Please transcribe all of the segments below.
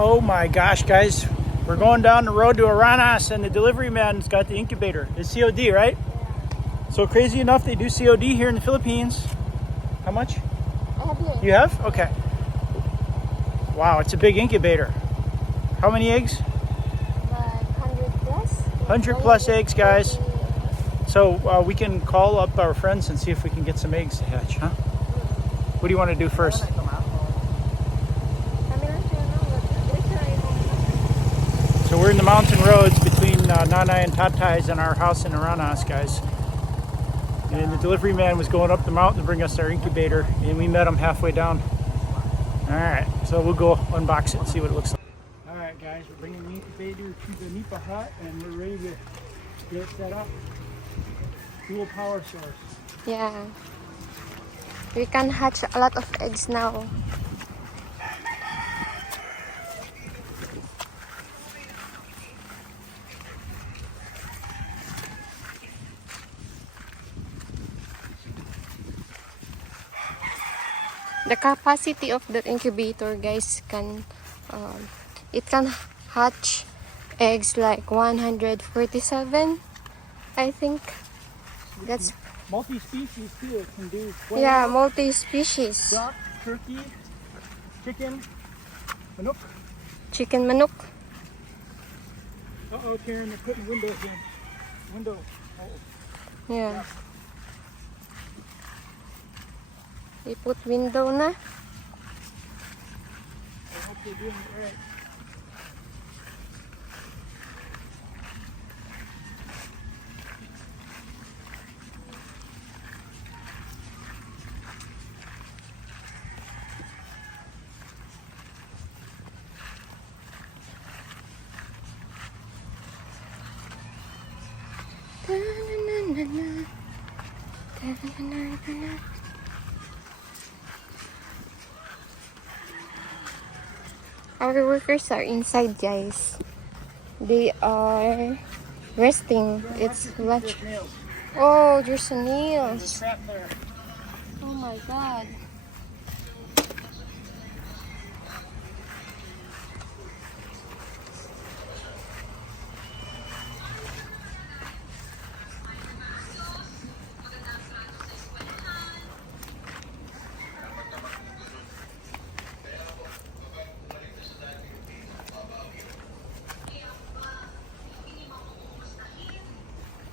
Oh my gosh, guys. We're going down the road to Aranas and the delivery man's got the incubator. It's COD, right? Yeah. So crazy enough, they do COD here in the Philippines. How much? I have here. You have? Okay. Wow, it's a big incubator. How many eggs? Like 100 plus. 100 plus eggs, guys. So we can call up our friends and see if we can get some eggs to hatch, huh? What do you want to do first? So we're in the mountain roads between Nanay and Tatay's and our house in Aranas, guys. And the delivery man was going up the mountain to bring us our incubator, and we met him halfway down. All right, so we'll go unbox it and see what it looks like. All right, guys, we're bringing the incubator to the Nipa hut, and we're ready to get it set up. Dual power source. Yeah. We can hatch a lot of eggs now. The capacity of the incubator, guys, it can hatch eggs like 147, I think. That's multi-species too. It can do 12, yeah, multi-species. duck, turkey, chicken, manok. Chicken manok. Uh-oh, Karen, they're putting windows in. Window. Oh. Yeah. They put window na. I hope they're doing it right. Our workers are inside, guys. They are resting. It's lunch. Oh, there's some nails. Oh my god.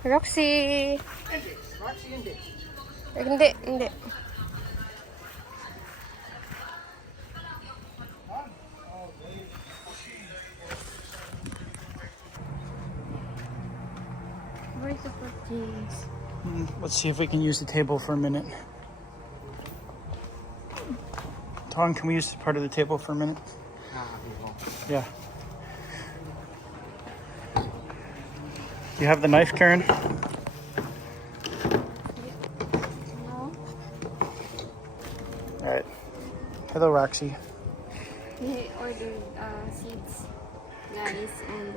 Roxy! Roxy, hindi. Hindi. Where's the purchase? Let's see if we can use the table for a minute. Tom, can we use part of the table for a minute? Yeah. You have the knife, Karen? No. All right. Hello, Roxy. We ordered seeds, guys, and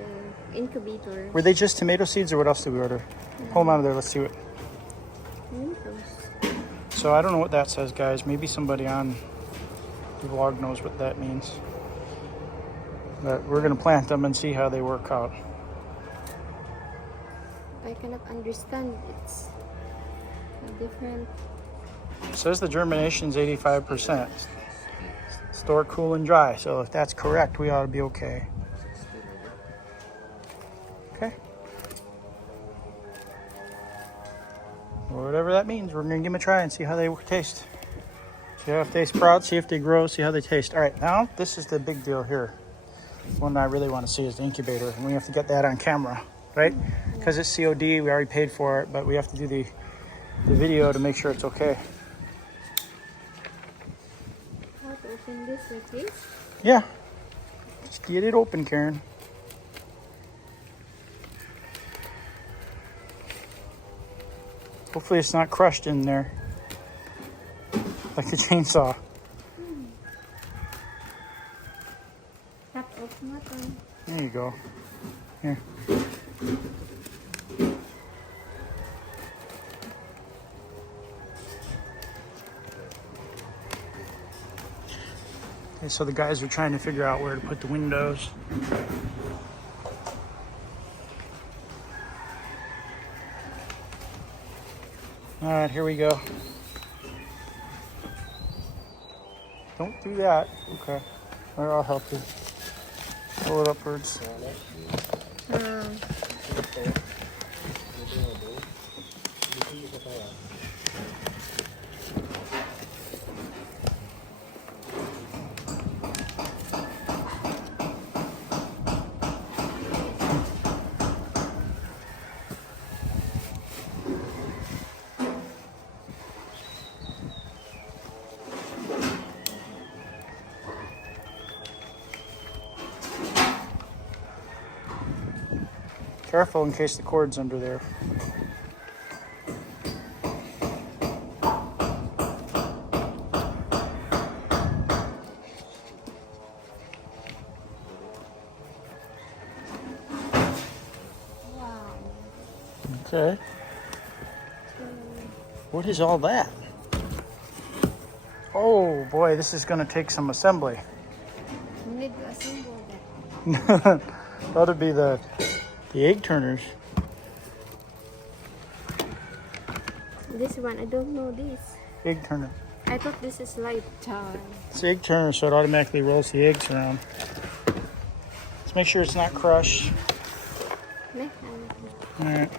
incubator. Were they just tomato seeds, or what else did we order? Hold on there. Let's see what. So I don't know what that says, guys. Maybe somebody on the vlog knows what that means. But we're gonna plant them and see how they work out. I cannot understand. It's a different. It says the germination's 85%. Store cool and dry. So if that's correct, we ought to be okay. Okay. Whatever that means, we're gonna give them a try and see how they taste. See if they sprout, see if they grow, see how they taste. All right, now this is the big deal here. One I really want to see is the incubator, and we have to get that on camera, right? Because it's COD, we already paid for it, but we have to do the video to make sure it's okay. How to open this like this? Yeah, just get it open, Karen. Hopefully it's not crushed in there like the chainsaw. Tap off button. There you go. Here. So the guys are trying to figure out where to put the windows. All right, here we go. Don't do that. Okay. All right, I'll help you. Pull it upwards. Careful in case the cord's under there. Wow. Okay. What is all that? Oh boy, this is going to take some assembly. You need to assemble that. That'll be the egg turners. This one, I don't know this. Egg turner. I thought this is light. It's the egg turner, so it automatically rolls the eggs around. Let's make sure it's not crushed. All right.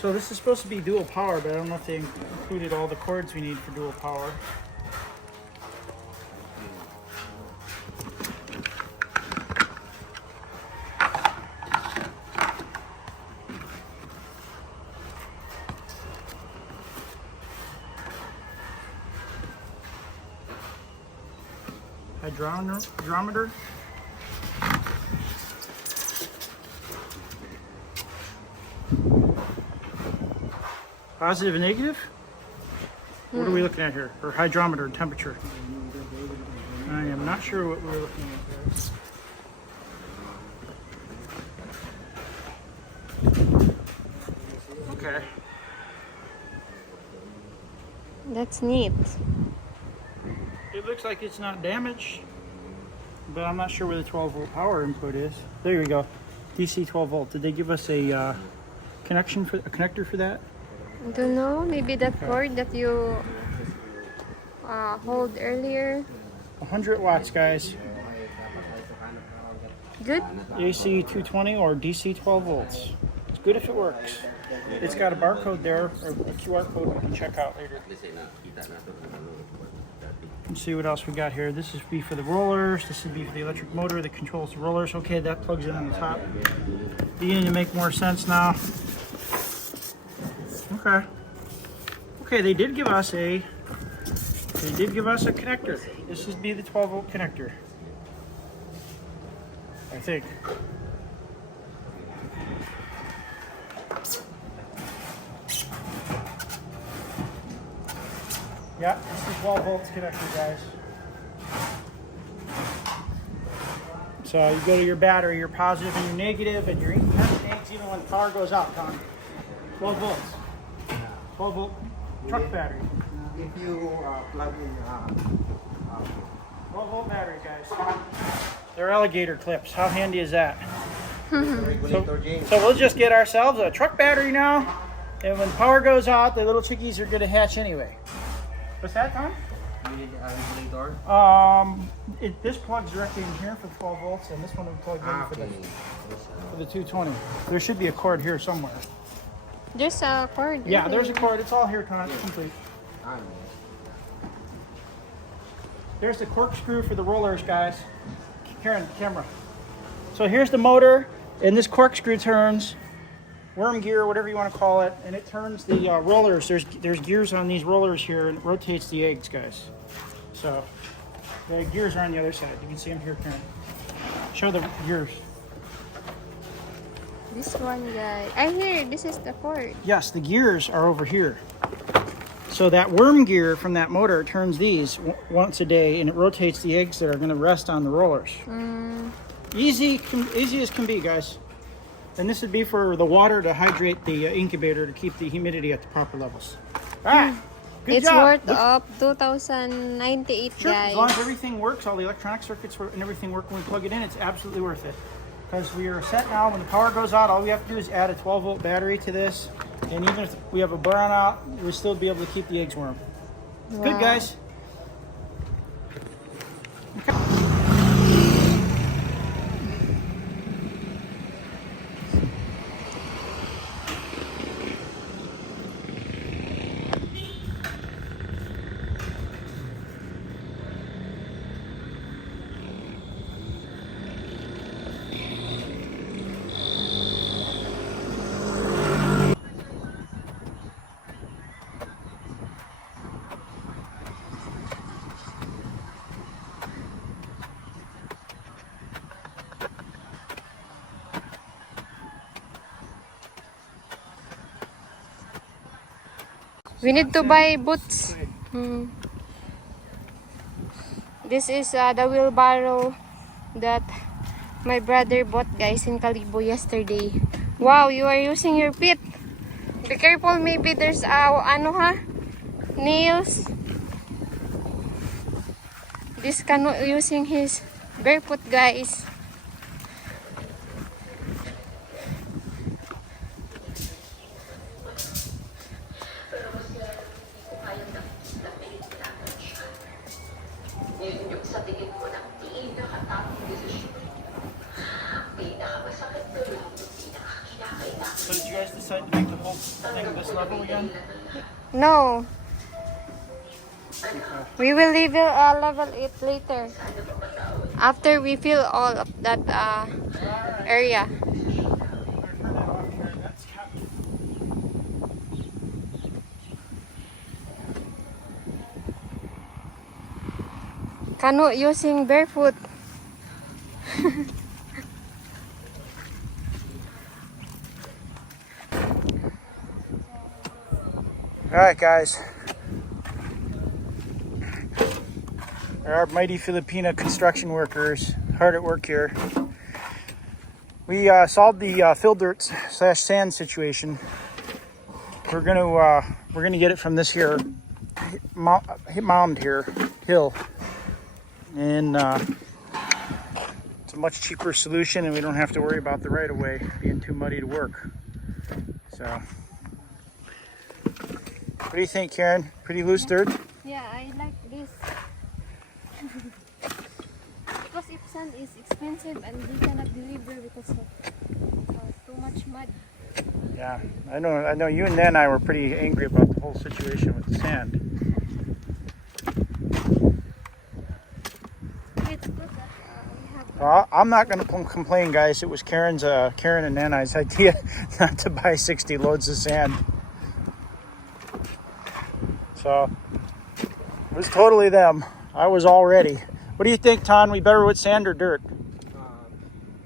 So this is supposed to be dual power, but I don't know if they included all the cords we need for dual power. Hydrometer. Positive and negative? What are we looking at here? Or hydrometer and temperature? I am not sure what we're looking at there. Okay. That's neat. It looks like it's not damaged, but I'm not sure where the 12 volt power input is. There we go. DC 12 volt. Did they give us a connector for that? I don't know. Maybe that cord that you hold earlier. 100 watts, guys. Good. AC 220 or DC 12 volts. It's good if it works. It's got a barcode there, or a QR code we can check out later. Let's see what else we got here. This would be for the rollers. This would be for the electric motor that controls the rollers. Okay, that plugs in on the top. Beginning to make more sense now. Okay. Okay, they did give us a connector. This would be the 12 volt connector, I think. Yeah, this is 12 volts connector, guys. So you go to your battery, your positive and your negative, and your eggs even when power goes out, Tom. 12 volts. 12 volt truck battery. If you plug in 12 volt battery, guys. They're alligator clips. How handy is that? regulator James, So we'll just get ourselves a truck battery now, and when power goes out, the little chickies are gonna hatch anyway. What's that, Tom? you need a regulator. This plugs directly in here for 12 volts, and this one would plug in for the 220. There should be a cord here somewhere. There's a cord. Yeah, there's a cord. It's all here, Tom. It's complete. There's the corkscrew for the rollers, guys. Karen, camera. So here's the motor, and this corkscrew turns, worm gear, whatever you want to call it, and it turns the rollers. There's gears on these rollers here, and it rotates the eggs, guys. So the gears are on the other side. You can see them here, Karen. Show the gears. This one, guy. I hear this is the cord. Yes, the gears are over here. So that worm gear from that motor turns these once a day, and it rotates the eggs that are going to rest on the rollers. Easy as can be, guys. And this would be for the water to hydrate the incubator to keep the humidity at the proper levels. All right, Good It's job. worth of 2,098, Sure, guys. as long as everything works, all the electronic circuits and everything work when we plug it in, it's absolutely worth it. Because we are set now, when the power goes out, all we have to do is add a 12-volt battery to this. And even if we have a burn out, we'll still be able to keep the eggs warm. It's good, Wow. guys. We need to buy boots. Hmm. This is the wheelbarrow that my brother bought, guys, in Calibo yesterday. Wow, you are using your feet. Be careful, maybe there's nails. This canoe using his barefoot, guys. So did you guys decide to make the whole thing this level again? No. We will level it later. After we fill all of that area. Canoe using barefoot. All right, guys. Our mighty Filipino construction workers, hard at work here. We solved the fill dirt / sand situation. We're gonna get it from this here mound here, hill, and it's a much cheaper solution, and we don't have to worry about the right of way being too muddy to work. So. What do you think, Karen? Pretty loose dirt? Yeah, I like this. Because if sand is expensive and they cannot deliver because of too much mud. Yeah, I know. You and Nan and I were pretty angry about the whole situation with the sand. It's good that we have. Well, I'm not going to complain, guys. It was Karen and Nan and I's idea not to buy 60 loads of sand. So it was totally them. I was all ready. What do you think, Ton? We better with sand or dirt?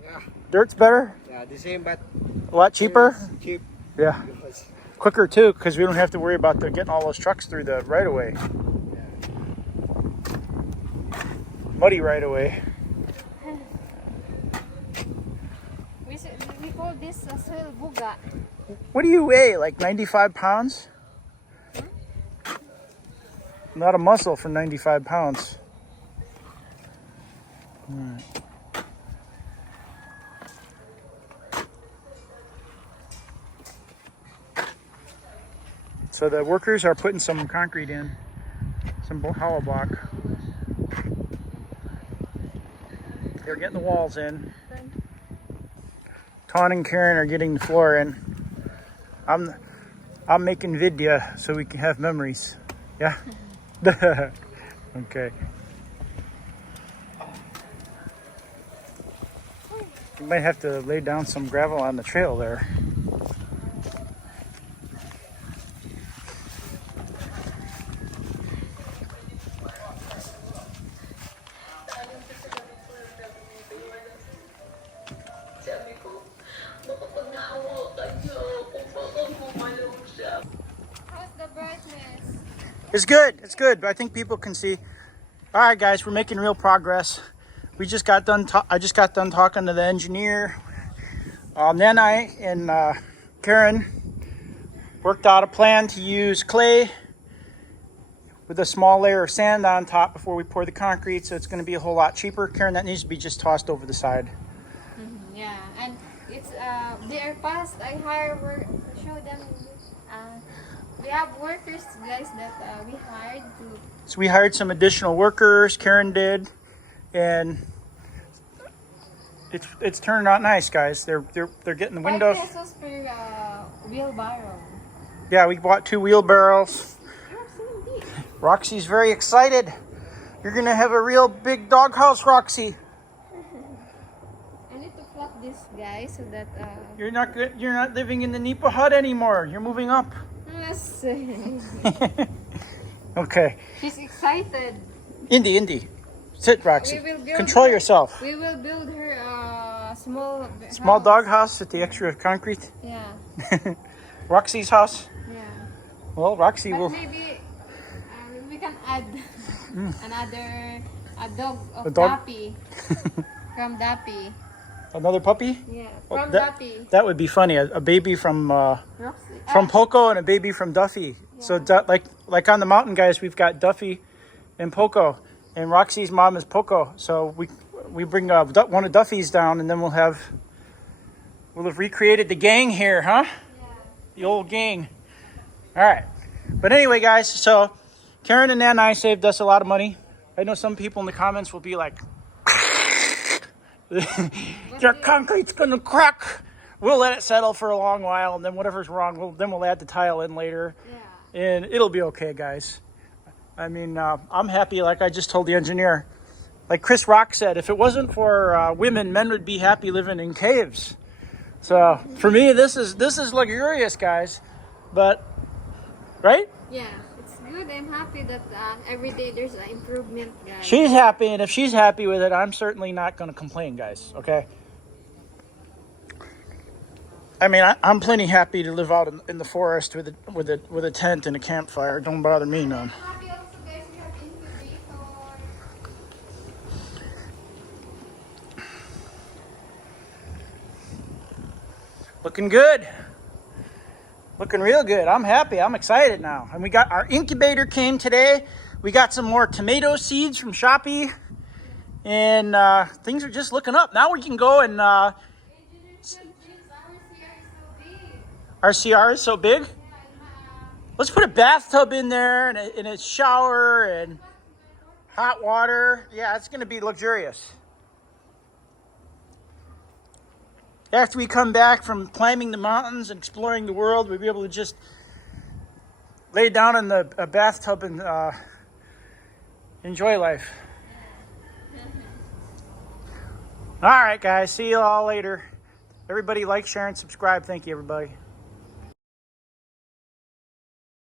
Yeah. Dirt's better? Yeah, the same, but A lot cheaper? cheap. Yeah. Quicker too, because we don't have to worry about getting all those trucks through the right of way. Muddy right of way. We call this a soil buga. What do you weigh? Like 95 pounds? Not a muscle for 95 pounds. All right. So the workers are putting some concrete in, some hollow block. They're getting the walls in. Ton and Karen are getting the floor in. I'm making vidya so we can have memories. Yeah? Okay. You might have to lay down some gravel on the trail there. How's the brightness? It's good. It's good. But I think people can see. All right, guys, we're making real progress. We just got done. I just got done talking to the engineer. Then I and Karen worked out a plan to use clay with a small layer of sand on top before we pour the concrete, so it's going to be a whole lot cheaper. Karen, that needs to be just tossed over the side. Yeah, and it's they are fast. I hire work. Show them. We have workers, guys, that we hired to. So we hired some additional workers. Karen did, and it's turning out nice, guys. They're getting the windows. 5 pesos per wheelbarrow. Yeah, we bought 2 wheelbarrows. Roxy's very excited. You're gonna have a real big doghouse, Roxy. I need to flop this, guys, so that You're not living in the Nipa hut anymore. You're moving up. yes. Okay. She's excited. Indy. Sit, Roxy. We will build Control her- yourself. We will build her a small Small house. doghouse with the extra concrete. Yeah, Roxy's house. yeah. Well, Roxy But will. maybe we can add a dog of A dog? Dappy. From Dappy. Another puppy. Yeah, Oh, from that- Dappy. That would be funny. A baby from Roxy. Poco and a baby from Duffy. So like on the mountain, guys, we've got Duffy and Poco, and Roxy's mom is Poco. So we bring one of Duffy's down, and then we'll have recreated the gang here, huh? Yeah. The old gang. All right. But anyway, guys, so Karen and I saved us a lot of money. I know some people in the comments will be like, your concrete's going to crack. We'll let it settle for a long while, and then whatever's wrong, we'll add the tile in later. Yeah. And it'll be okay, guys. I mean, I'm happy, like I just told the engineer. Like Chris Rock said, if it wasn't for women, men would be happy living in caves. So for me, this is luxurious, guys. But, right? Yeah, it's good. I'm happy that every day there's an improvement, guys. She's happy, and if she's happy with it, I'm certainly not going to complain, guys. Okay? I mean, I'm plenty happy to live out in the forest with a tent and a campfire. Don't bother me none. Happy also, guys. We have incubator. Looking good. Looking real good. I'm happy. I'm excited now. And we got our incubator came today. We got some more tomato seeds from Shopee. And things are just looking up. Now we can go and our CR is so big. Let's put a bathtub in there and a shower and hot water. Yeah, it's going to be luxurious. After we come back from climbing the mountains and exploring the world, we'll be able to just lay down in the bathtub and enjoy life. All right, guys. See you all later. Everybody like, share, and subscribe. Thank you, everybody.